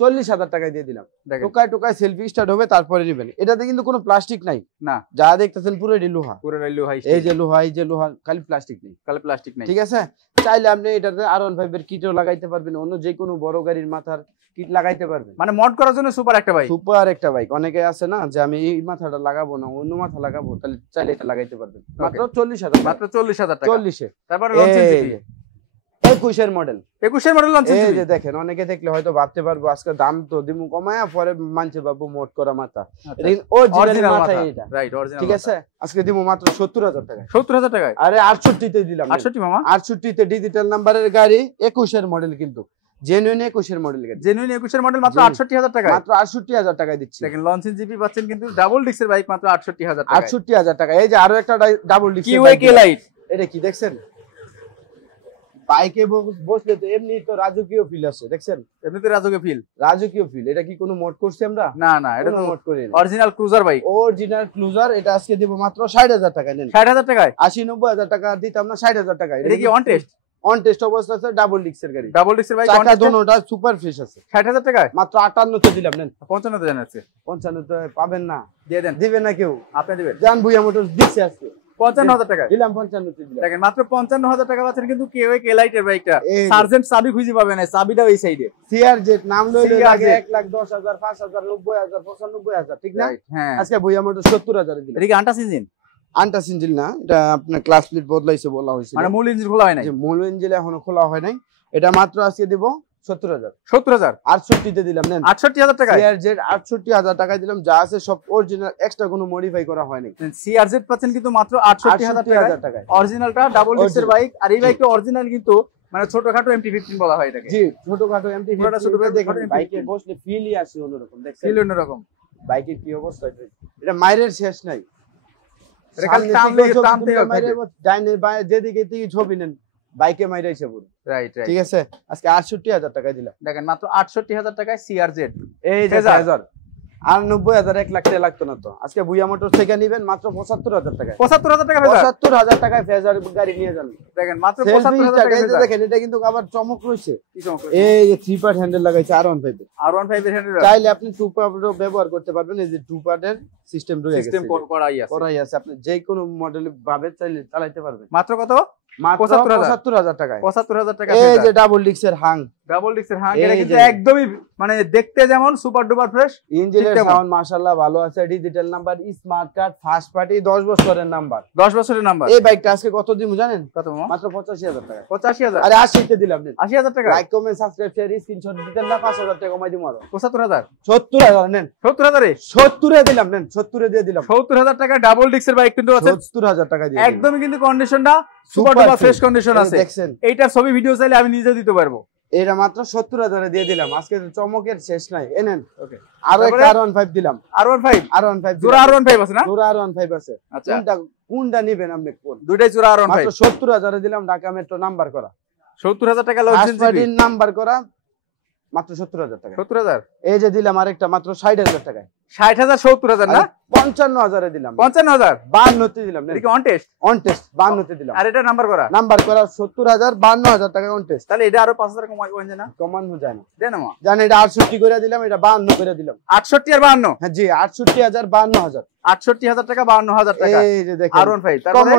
40,000 টাকায় দিয়ে দিলাম। টোকায় সেলফি স্টার্ট হবে, তারপরে নেবেন। এটাতে কিন্তু কোনো প্লাস্টিক নাই না, যা দেখতেছেন পুরোই লোহা। এই যে লোহা, খালি প্লাস্টিক নেই, ঠিক আছে। চাইলে আপনি এটাতে R15 এর কিটও লাগাইতে পারবেন, অন্য যে কোনো বড় গাড়ির মাথার কিট লাগাইতে পারবেন। মানে মড করার জন্য সুপার একটা বাইক। অনেকে আছে না যে আমি এই মাথাটা লাগাবো না, অন্য মাথা লাগাবো, তাহলে চাইলে এটা লাগাইতে পারবেন। মাত্র 40,000, মাত্র 40,000 টাকা। 40-এ। তারপরে লঞ্চন জিপি 21 মডেল লঞ্চন জিপি। এই যে দেখেন, অনেকে দেখলে হয়তো ভাবতে পারবো আজকে দাম তো দিমু কমায়া, পরে মানছে বাবু মোট করা মাথা। অরিজিনাল মাথা এটা, রাইট, অরিজিনাল। ঠিক আছে। আজকে দিমু মাত্র 70,000 টাকা। 70,000 টাকায়? আরে 68 তে দিলাম। 68 মামা? 68 তে ডিজিটাল নাম্বারের গাড়ি, 21 এর মডেল, কিন্তু জেনুইন 21 এর মডেল গাড়ি। জেনুইন 21 এর মডেল মাত্র 68,000 টাকায়। মাত্র 68,000 টাকায় দিচ্ছি। দেখেন লঞ্চন জিপি পাচ্ছেন কিন্তু ডাবল ডিক্সের বাইক মাত্র 68,000 টাকায়। 68,000 টাকা। এই যে আরো একটা ডাবল ডিক্স কিউএকে লাইট, এটা কি দেখছেন? বাইকে বসলে তো এমনি তো রাজকীয় ফিল আসে, দেখছেন? এমনিতে রাজকীয় ফিল। এটা কি কোনো মোড করছি আমরা? না না, এটা তো মোড করি না। Original cruiser bike, original cruiser. এটা আজকে দেব মাত্র 60,000 টাকায়। নেন 60,000 টাকায়। 80-90,000 টাকা দিতাম না, 60,000 টাকায়। এটা কি অন টেস্ট অবস্থা আছে, ডাবল ডিক্সের গাড়ি, ডাবল ডিক্সের বাইক, চাকা দুটোটা সুপার ফ্রেশ আছে। 60,000 টাকায় মাত্র 58 তে দিলাম। নেন 55 তে জানাচ্ছে। 55 তে পাবেন না, দিয়ে দেন। দিবেন না কেউ, আপনি দিবেন। জান ভুইয়া মোটরস দিচ্ছে আজকে 55,000 টাকা দিলাম। 55 তে দিলাম। দেখেন মাত্র 55,000 টাকা পাচ্ছেন কিন্তু কিউএকে লাইটের বাইকটা। সার্জেন্ট চাবি খুঁজে পাবেন না, চাবিটা ওই সাইডে। সিআরজেড নাম লইলে লাগে 1,10,000, 5,000, 90,000, 95,000, ঠিক না? হ্যাঁ। আজকে ভুইয়া মোটরস 70,000 এ দিলাম। এটা কি আন্টাস ইঞ্জিন? আন্টাস ইঞ্জিন না, এটা আপনার ক্লাস প্লেট বদলাইছে বলা হয়েছিল, মানে মূল ইঞ্জিন খোলা হয় নাই। মূল ইঞ্জিন এখনো খোলা হয় নাই। এটা মাত্র আজকে দিব 70,000। 68 তে দিলাম। নেন 68,000 টাকা। সিআরজেড 68,000 টাকা দিলাম, যা আছে সব অরিজিনাল, এক্সট্রা কোনো মডিফাই করা হয়নি। সিআরজেড পাচ্ছেন কিন্তু মাত্র 68,000 টাকা। অরিজিনালটা ডাবল ডিক্সের বাইক, আর এই বাইকটা অরিজিনাল কিন্তু মানে ছোটখাটো MT-15 বলা হয় এটাকে। জি, ছোটখাটো MT-15 দেখেন, বাইকে বসলে ফিলই আসে অন্যরকম, দেখছেন? ফিল অন্যরকম। বাইকের কি অবস্থা, এটা মাইরের শেষ নাই। এটা খালি টানতে ডাইনে বায়ে যেদিকে থেকে ছবি নেন, বাইকে মাইরে এসে পুরো। রাইট, ঠিক আছে। আজকে 68,000 টাকায় দিলাম। দেখেন মাত্র 68,000 টাকায় সিআরজেড। এই যে 1000 আর 90,000, 1 লাখ টাকা লাগতো না তো। আজকে ভুইয়া মোটরস থেকে নিবেন মাত্র 75,000 টাকা। 75,000 টাকা? 75,000 টাকায় ফেজার গাড়ি নিয়ে যান। দেখেন মাত্র 75,000 টাকা। দেখেন এটা কিন্তু আবার চমক রয়েছে। কি চমক? এই যে 3 পার্ট হ্যান্ডেল লাগাইছে R15 এর। R15 এর হ্যান্ডেল চাইলে আপনি 2 পার্টও ব্যবহার করতে পারবেন। এই যে 2 পার্টের সিস্টেম রয়েছে, সিস্টেম করাই আছে। আপনি যে কোনো মডেলে ভাবে চাইলে চালাতে পারবেন। মাত্র কত? 75,000 টাকায়। 75,000 টাকা। এই যে ডাবল ডিক্সের হাং, এটা কিন্তু একদমই মানে দেখতে যেমন সুপার ডুপার ফ্রেশ। ইঞ্জিনের সাউন্ড মাশাআল্লাহ ভালো আছে। Digital number, smart card, first party, 10 বছরের নাম্বার। 10 বছরের নাম্বার। এই বাইকটা আজকে কত দিমু জানেন? কত? মাত্র 85,000 টাকা। 85,000? আরে 80 তে দিলাম। 80,000 টাকা। Like, comment, subscribe, share, screenshot দিতেন না, 5,000 টাকা কমাই দিমু। আরো 75,000? 70,000 নেন। 70,000 এ? 70 এ দিলাম। নেন 70 এ দিয়ে দিলাম। 70,000 টাকা ডাবল ডিক্সের বাইক কিন্তু আছে। 70,000 টাকা দিয়ে একদমই কিন্তু কন্ডিশনটা সুপার ডুপার ফ্রেশ কন্ডিশন আছে। দেখছেন? এইটার ছবি ভিডিও চাইলে আমি নিজে দিতে পারবো। এটা মাত্র 70,000 এ দিয়ে দিলাম। আজকে চমকের শেষ নাই। এনেন। ওকে। আরো একটা R15 দিলাম। R15 জোড়া R15 আছে না? জোড়া R15 আছে। আচ্ছা, কোনটা নেবেন আপনি? কোন? দুইটাই জোড়া R15। মাত্র 70,000 এ দিলাম, ঢাকা মেট্রো নাম্বার করা। 70,000 টাকা লঞ্চন জিপি নাম্বার করা, মাত্র 70,000 টাকা। 70,000। এই যে দিলাম আরেকটা মাত্র 60,000 টাকায়। 60,000 70,000 না? 55,000 এ দিলাম। 55,000 52 তে দিলাম। এটা কি অন টেস্ট? অন টেস্ট 52 তে দিলাম। আর এটা নাম্বার করা? নাম্বার করা 70,000 52,000 টাকা অন টেস্ট। তাহলে এটা আরো 5,000 কমাই যায় না? কমানো যায় না। দেন মা। জান এটা 68 করে দিলাম, এটা 52 করে দিলাম। 68 আর 52? হ্যাঁ জি, 68,000 52,000। 68,000 টাকা 52,000 টাকা। এই যে দেখেন R15 তারপরে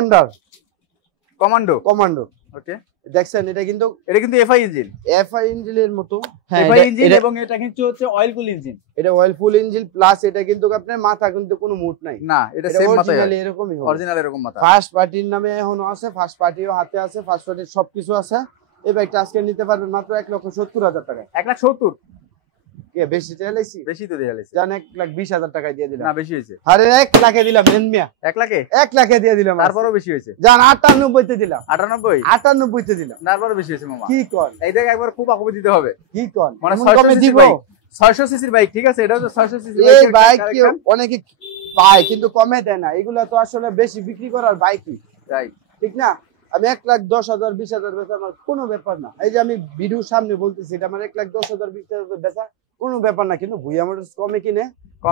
কমান্ডো। ওকে, দেখছেন এটা কিন্তু এফআই ইঞ্জিন। এফআই ইঞ্জিনের মতো। হ্যাঁ এফআই ইঞ্জিন এবং এটা কিন্তু হচ্ছে অয়েল কুল ইঞ্জিন। এটা অয়েল ফুল ইঞ্জিন প্লাস এটা কিন্তু আপনার মাথা কিন্তু কোনো মুড নাই। না, এটা সেম মাথা। অরিজিনাল এরকমই হবে। অরিজিনাল এরকম মাথা। ফার্স্ট পার্টির নামে এখনো আছে, ফার্স্ট পার্টিও হাতে আছে, ফার্স্ট পার্টির সবকিছু আছে। এই বাইকটা আজকে নিতে পারবেন মাত্র 1,70,000 টাকায়। 1,70,000 কে বেশি চাইলাইছি? বেশি তো দেখাইছি। জান 1,20,000 টাকায় দিয়ে দিলাম। না বেশি হইছে। আরে 1 লাখে দিলাম নেন মিয়া। 1 লাখে? 1 লাখে দিয়ে দিলাম। তারপরও বেশি হইছে। জান 98 তে দিলাম। 98 তে দিলাম। তারপরও বেশি হইছে মামা। কি কোন? এই দেখে একবার খুব আকবি দিতে হবে। কি কোন? মানে কমে দিব। 600 সিসির বাইক, ঠিক আছে? এটা হচ্ছে 600 সিসির এই বাইক কি অনেকে পায় কিন্তু কমে দেয় না। এগুলা তো আসলে বেশি বিক্রি করার বাইকই। রাইট। ঠিক না? আমি 1,10,000 20,000 বেচা আমার কোনো ব্যাপার না। এই যে আমি ভিডিওর সামনে বলতেছি এটা আমার 1,10,000 20,000 বেচা কোনো ব্যাপার না, কিন্তু ভুইয়া মোটরস কমে কিনে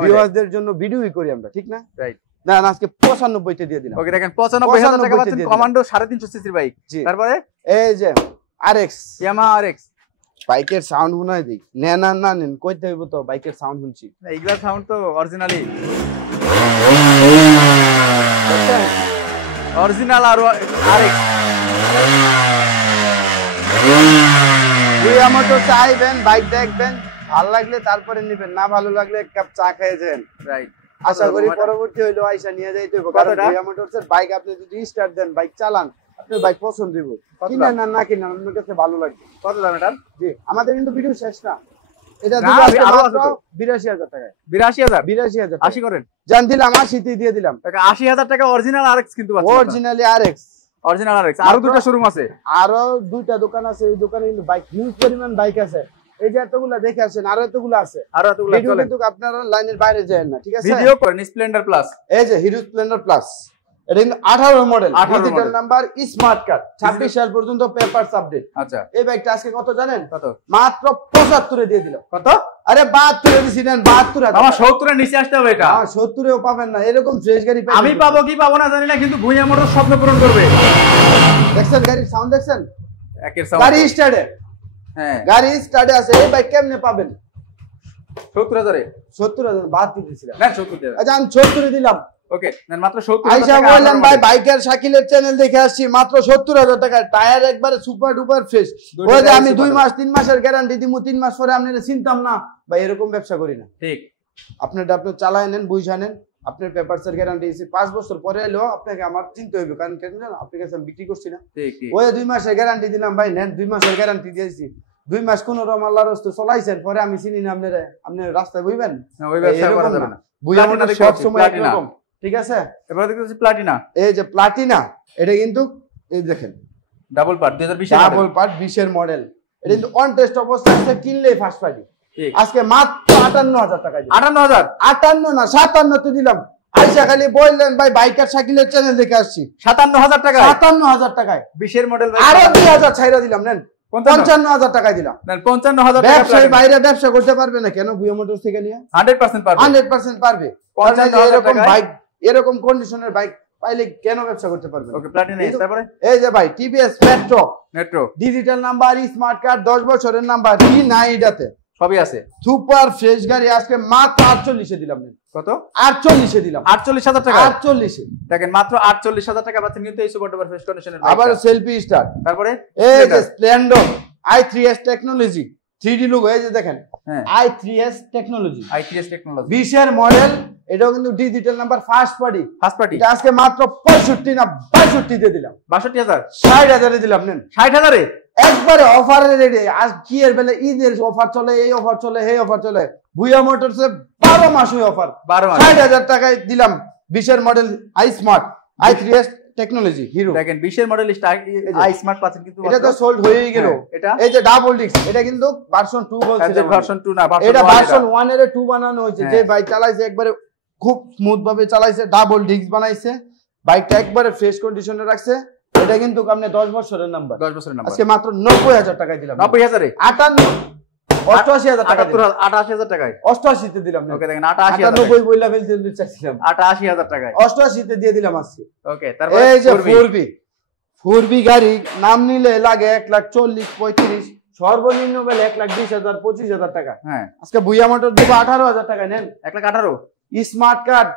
ভিউয়ারদের জন্য ভিডিওই করি আমরা, ঠিক না? রাইট। না আজকে 95 তে দিয়ে দিলাম। ওকে, দেখেন 95,000 টাকা পাচ্ছেন কমান্ডো 350 সিসির বাইক। তারপরে এই যে আরএক্স, ইয়ামাহা আরএক্স বাইকের সাউন্ড শুনাই দিই। না নেন কইতে হইব তো, বাইকের সাউন্ড শুনছি। এইগুলা সাউন্ড তো অরিজিনালি অরিজিনাল আর আরএক্স। ভুইয়া মোটরস আইবেন, বাইক দেখবেন, ভালো লাগলে তারপরে নিবেন, না ভালো লাগলে এক কাপ চা খেয়ে যান। রাইট। আশা করি পরবর্তী হইলো আইসা নিয়ে যাইতে হইব, কারণ ভুইয়া মোটরসের বাইক আপনি যদি স্টার্ট দেন, বাইক চালান, আপনার বাইক পছন্দ হইব। কিনা না কিনা আপনার কাছে ভালো লাগবে। কত দাম এটা? জি, আমাদের কিন্তু ভিডিও শেষ না। এটা দিলাম মাত্র 82,000 টাকায়। 82,000? 80 করেন। জান দিলাম 80 তে দিয়ে দিলাম। 80,000 টাকা অরিজিনাল আরএক্স কিন্তু পাচ্ছেন। Originally RX. Original RX. আরো দুটো শোরুম আছে। আরো দুইটা দোকান আছে। এই দোকানে কিন্তু বাইক হিউজ পরিমাণ বাইক আছে। এই যে এতগুলা দেখে আসেন, আরো এতগুলা আছে। চলে কিন্তু আপনারা লাইনের বাইরে যাবেন না, ঠিক আছে? ভিডিও করেন। স্প্লেন্ডার প্লাস, এই যে হিরো স্প্লেন্ডার প্লাস, এটা কিন্তু 18 model, digital number, smart card, 26 সাল পর্যন্ত পেপারস আপডেট। আচ্ছা, এই বাইকটা আজকে কত জানেন? কত? মাত্র 75 এ দিয়ে দিলাম। কত? আরে 72 এ দিছিলেন। 72 আমার 70 এর নিচে আসতে হবে এটা। 70 এও পাবেন না, এরকম ফ্রেশ গাড়ি পাবেন। আমি পাবো কি পাবো না জানি না, কিন্তু ভুইয়া মোটর স্বপ্ন পূরণ করবে। দেখছেন গাড়ির সাউন্ড দেখছেন? একের সাউন্ড। গাড়ি স্টার্টে, হ্যাঁ গাড়ি স্টার্টে আছে। এই বাইক কেমনে পাবেন? 70,000 এ। 70,000 72 দিছিলাম। না 70 দেব। আচ্ছা আমি 70 এ দিলাম। ওকে, নেন মাত্র 70,000 আইসা বললেন ভাই বাইকের শাকিলের চ্যানেল দেখে আসছি, মাত্র 70,000 টাকা, টায়ার একবারে সুপার ডুপার ফ্রেশ। ওই যে আমি 2 মাস 3 মাসের গ্যারান্টি দিমু, 3 মাস পরে আপনারা চিনতাম না ভাই, এরকম ব্যবসা করি না। ঠিক। আপনারটা আপনি চালায় নেন, বুঝা নেন, আপনার পেপারসের গ্যারান্টি দিছি। 5 বছর পরে এলো আপনাকে আমার চিনতে হইবে, কারণ কেন জানেন আপনার কাছে আমি বিক্রি করছি না। ঠিক। ওই 2 মাসের গ্যারান্টি দিলাম ভাই, নেন 2 মাসের গ্যারান্টি দিয়েছি। 2 মাস কোন রকম আল্লাহর রাস্তে চলাইছেন, পরে আমি চিনি না আপনারা, আপনি রাস্তায় বইবেন না, ওই ব্যবসা করা যাবে না। বুঝা মনে সব সময় এরকম, ঠিক আছে? এবারে দেখতেছি প্লাটিনা। এই যে প্লাটিনা, এটা কিন্তু এই দেখেন ডাবল পার্ট 2020 এর ডাবল পার্ট 20 এর মডেল। এটা কিন্তু অন টেস্ট অবস্থায় আছে, কিনলেই ফার্স্ট পার্টি। ঠিক। আজকে মাত্র 58,000 টাকা দিলাম। 58,000? 58 না 57 তে দিলাম। আইসা খালি বললেন ভাই বাইকার শাকিলের চ্যানেল দেখে আসছি। 57,000 টাকা? 57,000 টাকায় 20 এর মডেল। আরো 2,000 ছাইরা দিলাম, নেন 55,000 টাকায় দিলাম। নেন 55,000 টাকা। ব্যবসায়ী বাইরে ব্যবসা করতে পারবে না কেন? ভুইয়া মোটরস থেকে নিয়ে 100% পারবে। 100% পারবে। 55,000 এরকম বাইক, এরকম কন্ডিশনের বাইক পাইলে কেন ব্যবসা করতে পারবে? ওকে, প্লাটিনা। তারপরে এই যে ভাই TVS metro, digital number, smart card, 10 বছরের নাম্বার, কি নাই এটাতে? সবই আছে। সুপার ফ্রেশ গাড়ি আজকে মাত্র 48 এ দিলাম। কত? 48 এ দিলাম। 48,000 টাকা? 48 এ দেখেন, মাত্র 48,000 টাকা পাচ্ছেন কিন্তু এই সুপার ডুপার ফ্রেশ কন্ডিশনের বাইক। আবার সেলফি স্টার্ট। তারপরে এই যে Splendor i3s technology 3D logo, এই যে দেখেন i3s টেকনোলজি, i3s টেকনোলজি 20 এর মডেল। এটাও কিন্তু ডিজিটাল নাম্বার, ফার্স্ট পার্টি। এটা আজকে মাত্র 65 না 62 দিয়ে দিলাম। 62,000? 60,000 এ দিলাম। নেন 60,000 এ একবারে অফারে রেডি। আজ কি এর বেলা ঈদের অফার চলে, এই অফার চলে, এই অফার চলে। ভুইয়া মোটরসে 12 মাসই অফার। 12 মাস। 60,000 টাকায় দিলাম 20 এর model I smart i3s technology hero. দেখেন 20 এর মডেল আই স্মার্ট পাচ্ছেন কিন্তু এটা তো সোল্ড হয়েই গেল। এটা এই যে ডাবল ডিস্ক, এটা কিন্তু ভার্সন 2 বলছে। এটা ভার্সন 2 না, এটা ভার্সন 1 এর 2 বানানো হয়েছে। যে ভাই চালাইছে একবারে খুব স্মুথ ভাবে চালাইছে, ডাবল ডিস্ক বানাইছে, বাইকটা একবারে ফ্রেশ কন্ডিশনে রাখছে। এটা কিন্তু আপনি 10 বছরের নাম্বার। 10 বছরের নাম্বার। আজকে মাত্র 90,000 টাকায় দিলাম। 90,000 এ 58 88,000 টাকা, 88,000 টাকায় 88 তে দিলাম। ওকে দেখেন 88,000 98 বইলা ফেলতে চাইছিলাম, 88,000 টাকায় 88 তে দিয়ে দিলাম আজকে। ওকে তারপর এই যে 4B গাড়ি নাম নিলে লাগে 1,40,35, সর্বনিম্ন বেলে 1,20,000 25,000 টাকা। হ্যাঁ আজকে ভুইয়া মোটর দিব 18,000 টাকা নেন। 1,18,000 স্মার্ট কার্ড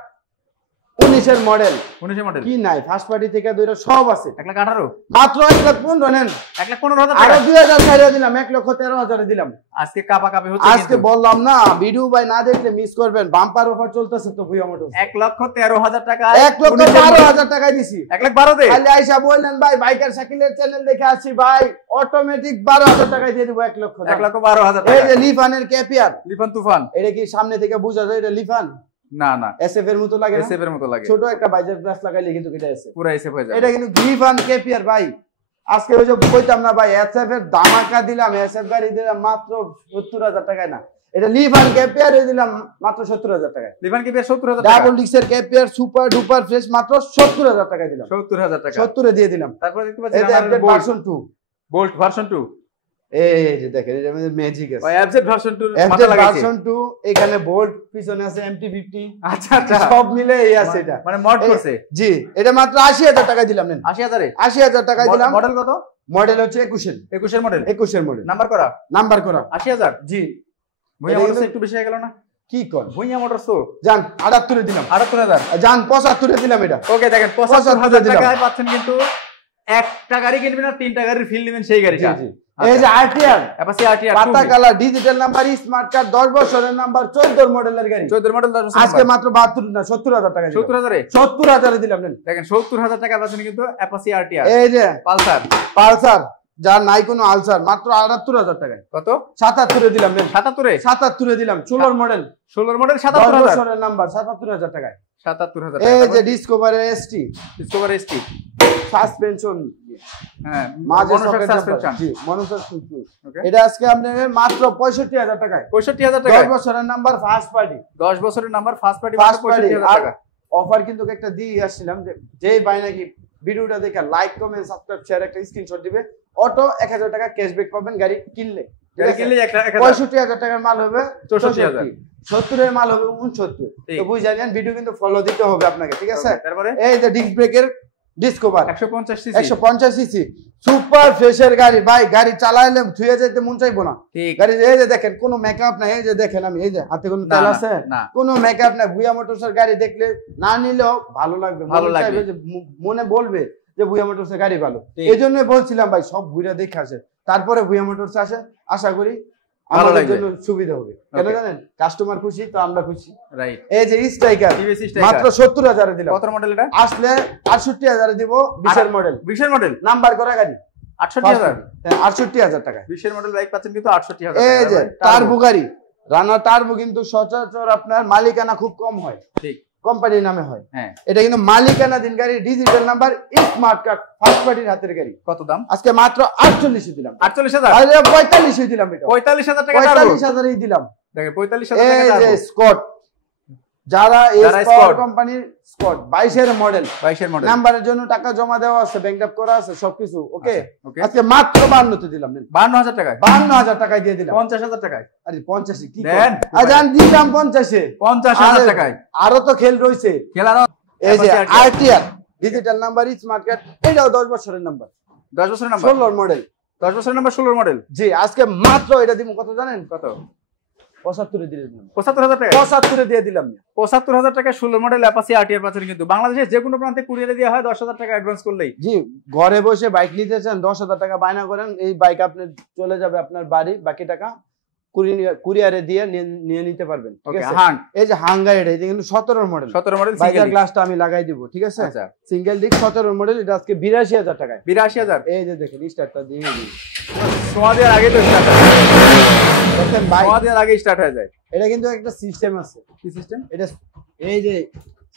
19 এর মডেল, 19 মডেল কি নাই ফার্স্ট পার্টি থেকে দুইটা সব আছে। 1,18,000 মাত্র 1,15,000 নেন। 1,15,000 আরো টাকা 2,000 ছাড়িয়ে দিলাম, 1,13,000 দিলাম। আজকে কাপাকাপি হচ্ছে। আজকে বললাম না ভিডিও ভাই না দেখলে মিস করবেন, বাম্পার অফার চলতেছে তো ভুইয়া মোটর। 1,13,000 টাকা, 1,12,000 টাকা দিছি। 1,12,000 দে খালি আইসা বললেন ভাই বাইকার সাইকেলের চ্যানেল দেখে আসছি ভাই, অটোমেটিক 12,000 টাকায় দিয়ে দিব 1 লক্ষ। 1,12,000 এই টাকা। যে লিফানের ক্যাপিয়ার, লিফান তুফান, এটা কি সামনে থেকে বুঝা যায় এটা লিফান? না না এসএফ এর মতো লাগে না, এসএফ এর মতো লাগে, ছোট একটা বাইজার গ্লাস লাগাইলে কিন্তু এটা এসএফ, পুরো এসএফ হয়ে যায়। এটা কিন্তু লিফান ক্যাপিয়ার ভাই। আজকে ওই যে কইতাম না ভাই এসএফ এর ধামাকা দিলাম, এসএফ গাড়ি দিলাম মাত্র 70,000 টাকায় না, এটা লিফান ক্যাপিয়ার দিলাম মাত্র 70,000 টাকায়। লিফান ক্যাপিয়ার 70,000 টাকা, ডাবল ডিক্সের ক্যাপিয়ার সুপার ডুপার ফ্রেশ মাত্র 70,000 টাকায় দিলাম। 70,000 টাকা 70 এ দিয়ে দিলাম। তারপর দেখতে এই যে পাচ্ছেন আপডেট ভার্সন 2, বোল্ট ভার্সন 2, এই যে দেখেন এটার মধ্যে ম্যাজিক আছে। ভাই এফজেড ভার্সন 2 মাথা আপডেট লাগাইছে। ভার্সন 2 এখানে বোল্ট, পিছনে আছে MT50, আচ্ছা আচ্ছা সব মিলে এই আছে এটা, মানে মড করছে। জি এটা মাত্র 80,000 টাকায় দিলাম নেন। 80,000 এ 80,000 টাকায় দিলাম। মডেল কত? মডেল হচ্ছে 21 এর, 21 এর মডেল, 21 এর মডেল, নাম্বার করা, নাম্বার করা। 80,000 জি ভুইয়া মোটরস একটু বেশি হয়ে গেল না? কি কোন ভুইয়া মোটরস তো জান 78 এ দিলাম, 78,000। জান 75 এ দিলাম এটা। ওকে দেখেন 75,000 টাকায় পাচ্ছেন কিন্তু একটা গাড়ি কিনবেন আর 3টা গাড়ির ফিল নেবেন সেই গাড়িটা। জি এই যে আরটিআর অ্যাপাচি আরটিআর পাতা colour digital number smart card 10 বছরের নাম্বার 14 মডেলের গাড়ি, 14 মডেল 10 বছর আজকে মাত্র 72 না 70,000 টাকা দিলাম। 70,000 এ 70,000 এ দিলাম নেন। দেখেন 70,000 টাকা পাচ্ছেন কিন্তু অ্যাপাচি আরটিআর। এই যে পালসার, পালসার যার নাই কোনো আলসার মাত্র 78,000 টাকায়। কত? 77 এ দিলাম নেন। 77 এ 77 এ দিলাম 16 মডেল, 16 মডেল 10 77,000, বছরের নাম্বার 77,000 টাকায়। 77,000 এই টাকা। যে discover ST discover ST, suspension, হ্যাঁ মাঝে মনোশক সকেট সাসপেনশন, জি মনোসাসপেনশন, ওকে এটা আজকে আপনি মাত্র 65,000 টাকায়। 65,000 টাকা, 10 বছরের নাম্বার ফার্স্ট পার্টি, 10 বছরের number first party, first party. 65,000 আর টাকা। অফার কিন্তু একটা দিয়ে আসছিলাম যে যেই ভাই নাকি ভিডিওটা দেখে লাইক কমেন্ট সাবস্ক্রাইব শেয়ার একটা স্ক্রিনশট দিবে, অটো 1000 টাকা ক্যাশব্যাক পাবেন গাড়ি কিনলে। গাড়ি কিনলে 1,000, 65,000 টাকার মাল হবে 64,000, 70 এর মাল হবে 69। তো বুঝে যান ভিডিও কিন্তু ফলো দিতে হবে আপনাকে, ঠিক আছে? তারপরে এই যে ডিস্ক ব্রেকের ডিসকভার 150 সিসি, 150 সিসি সুপার ফ্রেশের গাড়ি ভাই, গাড়ি চালাইলে ধুয়ে যেতে মন চাইবো না। ঠিক গাড়ি এই যে দেখেন কোনো মেকআপ নাই, এই যে দেখেন আমি এই যে হাতে কোনো তেল আছে না, কোনো মেকআপ নাই। ভুইয়া মোটরসের গাড়ি দেখলে না নিলেও ভালো লাগবে, ভালো মনে লাগবে। চাইবে যে মনে বলবে যে ভুইয়া মোটরসের গাড়ি ভালো। এই জন্যই বলছিলাম ভাই সব ঘুরে দেখে আসে, তারপরে ভুইয়া মোটরস আসে, আশা করি ভালো আমাদের লাগবে, জন্য সুবিধা হবে। কেন জানেন? কাস্টমার খুশি তো আমরা খুশি। রাইট। এই যে স্ট্রাইকার টিভিএস স্ট্রাইকার মাত্র 70,000 এ দিলাম। কত মডেল এটা? আসলে 68,000 এ দিব, 20 এর মডেল, 20 এর মডেল, নাম্বার করা গাড়ি 68,000, 68,000 টাকায়। 20 এর মডেল বাইক পাচ্ছেন কিন্তু 68,000 এই টাকা। যে টার্বো গাড়ি, রানা টার্বো কিন্তু সচরাচর আপনার মালিকানা খুব কম হয়, ঠিক কোম্পানির নামে হয়। হ্যাঁ এটা কিন্তু মালিকানা দিন গাড়ি, digital number, smart card, first পার্টির হাতের গাড়ি। কত দাম? আজকে মাত্র 48 দিলাম। 48,000, আরে 45 দিলাম, এটা 45,000 টাকা টার্বো। 45,000 দিলাম। দেখেন 45,000 এই টাকা যে টার্বো, স্কট, যারা যারা স্কট স্কট কোম্পানির স্কট 22 এর মডেল, 22 এর মডেল, নাম্বারের জন্য টাকা জমা দেওয়া আছে, ব্যাংক আপ করা আছে সবকিছু ওকে। ওকে আজকে মাত্র 52 তে দিলাম, 52,000 টাকায়, 52,000 টাকায় দিয়ে দিলাম। 50,000 টাকায়, আরে 50 কি দেন আজান দিলাম 50 এ, 50,000 টাকায়। আরো তো খেল রয়েছে। খেলানো এই যে RTR digital number, smart card, এটাও 10 বছরের নাম্বার, 10 বছরের নাম্বার, 16 মডেল, 10 বছরের নাম্বার, 16 মডেল। জি আজকে মাত্র এটা দিব কত জানেন? কত? 75 এ দিয়ে দিলাম। 75,000 টাকা, 75 এ দিয়ে দিলাম। 75,000 টাকা 16 মডেল অ্যাপাচি আরটিআর পাচ্ছেন কিন্তু বাংলাদেশের যে কোনো প্রান্তে কুরিয়ারে দেওয়া হয় 10,000 টাকা অ্যাডভান্স করলেই। জি ঘরে বসে বাইক নিতে চান 10,000 টাকা বায়না করেন, এই বাইক আপনি চলে যাবে আপনার বাড়ি, বাকি টাকা কুরিয়ারে দিয়ে নিয়ে নিতে পারবেন, ঠিক আছে? এই যে হাঙ্গা এটা কিন্তু 17 মডেল, 17 মডেল বাইকের গ্লাসটা আমি লাগাই দিব, ঠিক আছে? আচ্ছা সিঙ্গেল ডিস্ক 17 মডেল, এটা আজকে 82,000 টাকায়। 82,000, এই যে দেখেন স্টার্টটা দিয়ে দিই, সোয়া দেওয়ার আগে তো স্টার্ট হয়, দেখেন বাইক সোয়া দেওয়ার আগে স্টার্ট হয়ে যায়। এটা কিন্তু একটা সিস্টেম আছে। কি সিস্টেম? এটা এই যে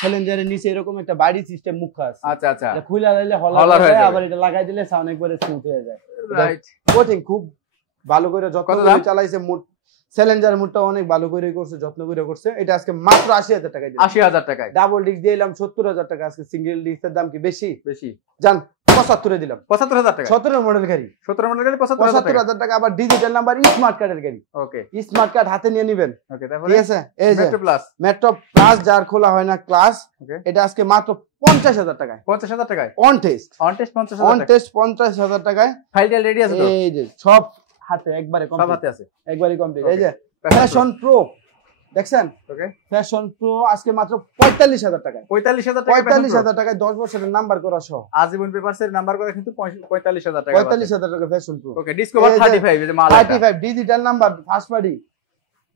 চ্যালেঞ্জারের নিচে এরকম একটা বাড়ি সিস্টেম মুখা আছে, আচ্ছা আচ্ছা, এটা খুলে দিলে হলার হলার হয়ে হয়, যাবে। আবার এটা লাগাই দিলে সাউন্ড একবারে স্মুথ হয়ে যায়। রাইট। কোটিং খুব ভালো করে যত্ন কত করে দাম? চালাইছে, মুড চ্যালেঞ্জার মুডটা অনেক ভালো করে করছে, যত্ন করে করছে। এটা আজকে মাত্র 80,000 টাকায় দিলাম। 80,000 টাকায়, ডাবল ডিস্ক দিয়ে দিলাম 70,000 টাকা। আজকে সিঙ্গেল ডিস্কের দাম কি বেশি? বেশি জান 75 দিলাম 75000 টাকা 17 মডেল গাড়ি 17 মডেল গাড়ি 75000 টাকা আবার ডিজিটাল নাম্বার স্মার্ট কার্ডের গাড়ি ওকে স্মার্ট কার্ড হাতে নিয়ে নেবেন ওকে তারপরে ঠিক আছে এই যে মেট্রো প্লাস যার খোলা হয় না ক্লাস এটা আজকে মাত্র 50000 টাকায় 50000 টাকায় অন টেস্ট 50000 টাকায় ফাইলটা রেডি আছে তো এই যে সব হাতে একবারে কমপ্লিট সব হাতে আছে একবারে কমপ্লিট এই যে ফ্যাশন প্রো দেখছেন ওকে ফ্যাশন প্রো আজকে মাত্র 45000 টাকায় 45000 টাকায় 10 বছরের নাম্বার করা সহ আজীবন পেপারসের নাম্বার করা কিন্তু 45000 টাকা 45000 টাকা ফ্যাশন প্রো ওকে ডিসকভার 35 এই যে মাল 35 ডিজিটাল নাম্বার ফার্স্ট পার্টি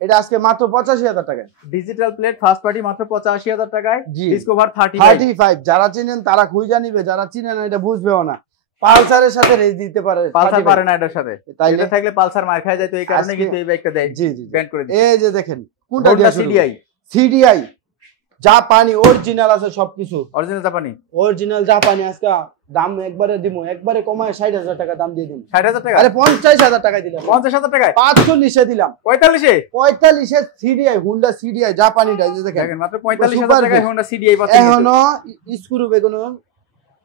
এটা আজকে মাত্র 85000 টাকায় ডিজিটাল প্লেট ফার্স্ট পার্টি মাত্র 85000 টাকায় ডিসকভার 35 যারা চিনেন তারা খুঁজে নিবে যারা চিনে না এটা বুঝবেও না পালসারের সাথে রেস দিতে পারে পালসার পারে না এটার সাথে তাইলে থাকলে পালসার মার খায় যায় তো এই কারণে কিন্তু এই বাইকটা দেয় জি ব্যান্ড করে দিই এই যে দেখেন কোনটা দিয়ে সিডিআই জাপানি অরিজিনাল আছে সবকিছু অরিজিনাল জাপানি আজকে দাম একবারে দিমু একবারে কমায় 60000 টাকা দাম দিয়ে দিন 60000 টাকা আরে 50000 টাকায় দিলাম 50000 টাকায় 45 এ দিলাম 45 এ সিডিআই হুন্ডা সিডিআই জাপানিটা দেখেন মাত্র 45000 টাকায় হুন্ডা সিডিআই পাচ্ছেন এখনো স্ক্রু বেগুন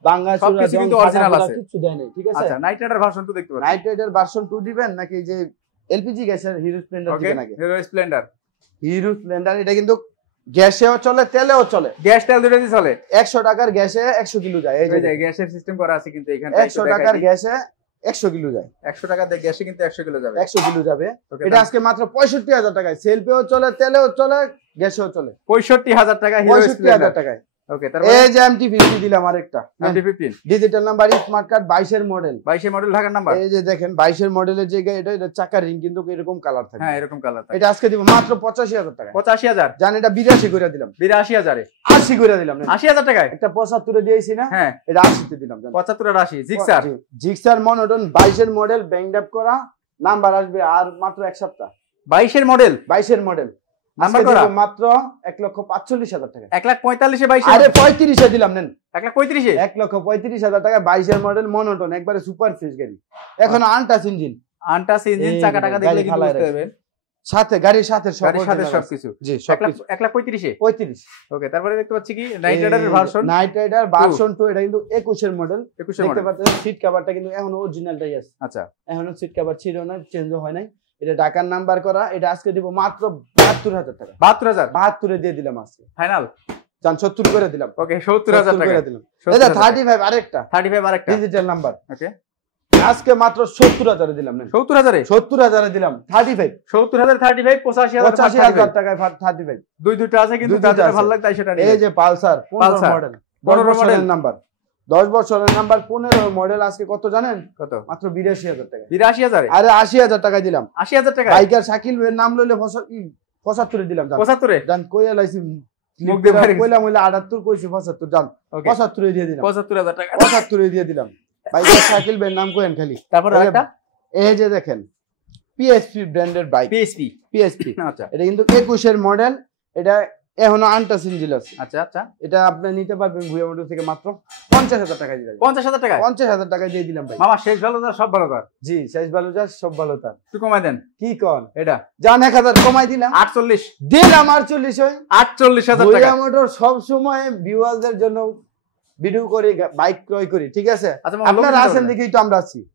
বাংলা চূড়া কিন্তু অরিজিনাল আছে কিছু দেয় নাই ঠিক আছে আচ্ছা নাইট রাইডার ভার্সন 2 দেখতে পাচ্ছেন নাইট রাইডার ভার্সন 2 দিবেন নাকি যে এলপিজি গ্যাসের হিরো স্প্লেন্ডার দিবেন নাকি হিরো স্প্লেন্ডার এটা কিন্তু গ্যাসেও চলে তেলেও চলে গ্যাস তেল দুটোই চলে 100 টাকার গ্যাসে 100 কিলো যায় এই যে গ্যাসের সিস্টেম করা আছে কিন্তু এখানে 100 টাকার গ্যাসে 100 কিলো যায় 100 টাকা দিয়ে গ্যাসে কিন্তু 100 কিলো যাবে 100 কিলো যাবে এটা আজকে মাত্র 65000 টাকায় সেলফেও চলে তেলেও চলে গ্যাসেও চলে 65000 টাকা হিরো স্প্লেন্ডার 65000 টাকায় ওকে তারপর এই যে MT50 দিলাম আরেকটা MT15 digital number smart card 22 এর মডেল 22 এর মডেল ঢাকার নাম্বার এই যে দেখেন 22 এর মডেলের জায়গায় এটা চাকার রিং কিন্তু এরকম কালার থাকে হ্যাঁ এরকম কালার থাকে এটা আজকে দিব মাত্র 85000 টাকা 85000 জান এটা 82 করে দিলাম 82000 এ 80 করে দিলাম 80000 টাকায় একটা 75 এ দিয়েছি না হ্যাঁ এটা 80 তে দিলাম 75 আর 80 জিক্সার মনোটন 22 এর মডেল ব্যাংক আপ করা নাম্বার আসবে আর মাত্র এক সপ্তাহ 22 এর মডেল নাম্বার করা মাত্র 1,45,000 টাকা 1,45,000 এ 22 আরে 35 এ দিলাম নেন 1,35,000 এ 1,35,000 টাকা 22 এর মডেল মনোটন একবারে সুপার ফ্রেশ গাড়ি এখন আনটাচ ইঞ্জিন চাকা টাকা দেখলে কি বুঝতে পারবেন সাথে গাড়ির সাথে সবকিছু জি সবকিছু 1,35,000 35 ওকে তারপরে দেখতে পাচ্ছি কি নাইট রাইডার ভার্সন 2 এটা কিন্তু 21 এর মডেল দেখতে পাচ্ছেন সিট কভারটা কিন্তু এখনো অরিজিনালটাই আছে আচ্ছা এখনো সিট কভার ছিল না চেঞ্জ হয় নাই এটা ঢাকার নাম্বার করা এটা আজকে দিব মাত্র 72000 টাকা 72 এ দিয়ে দিলাম আজকে ফাইনাল জান 70 করে দিলাম ওকে 70000 টাকা করে দিলাম এটা 35 আরেকটা ডিজিটাল নাম্বার ওকে আজকে মাত্র 70000 এ দিলাম না 70000 এ দিলাম 70000 85000 টাকায় 35 দুইটা আছে কিন্তু যাদের ভালো লাগে তাই সেটা নিয়ে এই যে পালসার 15 মডেল 15 মডেল নাম্বার 10 বছরের নাম্বার 15 মডেল আজকে কত জানেন কত মাত্র 82000 টাকা 82000 আরে 80000 টাকা দিলাম 80000 টাকা বাইকার শাকিল এর নাম লইলে 75 দিলাম 75 জান কইয়া লাইছি মুখ দিয়ে কইলাম হইলে 78 কইছি 75 জান 75 দিয়ে দিলাম 75000 টাকা 75 দিয়ে দিলাম বাইকার শাকিল এর নাম কইেন খালি তারপর আরেকটা এই যে দেখেন পিএসপি ব্র্যান্ডের বাইক পিএসপি আচ্ছা এটা কিন্তু 21 এর মডেল এটা এখনো আনটাচ ইঞ্জিন আছে আচ্ছা এটা আপনি নিতে পারবেন ভুয়া মোটর থেকে মাত্র 50000 টাকা দিয়ে 50000 টাকা দিয়ে দিলাম ভাই মামা শেষ ভালো তার সব ভালো তার জি শেষ ভালো তার সব ভালো তার একটু কমাই দেন কি কোন এটা জান 1000 কমাই দিলাম 48 দিলাম 48 হয় 48000 টাকা ভুয়া মোটর সব সময় ভিউয়ারদের জন্য ভিডিও করে বাইক ক্রয় করি ঠিক আছে আপনারা আছেন দেখেই তো আমরা আছি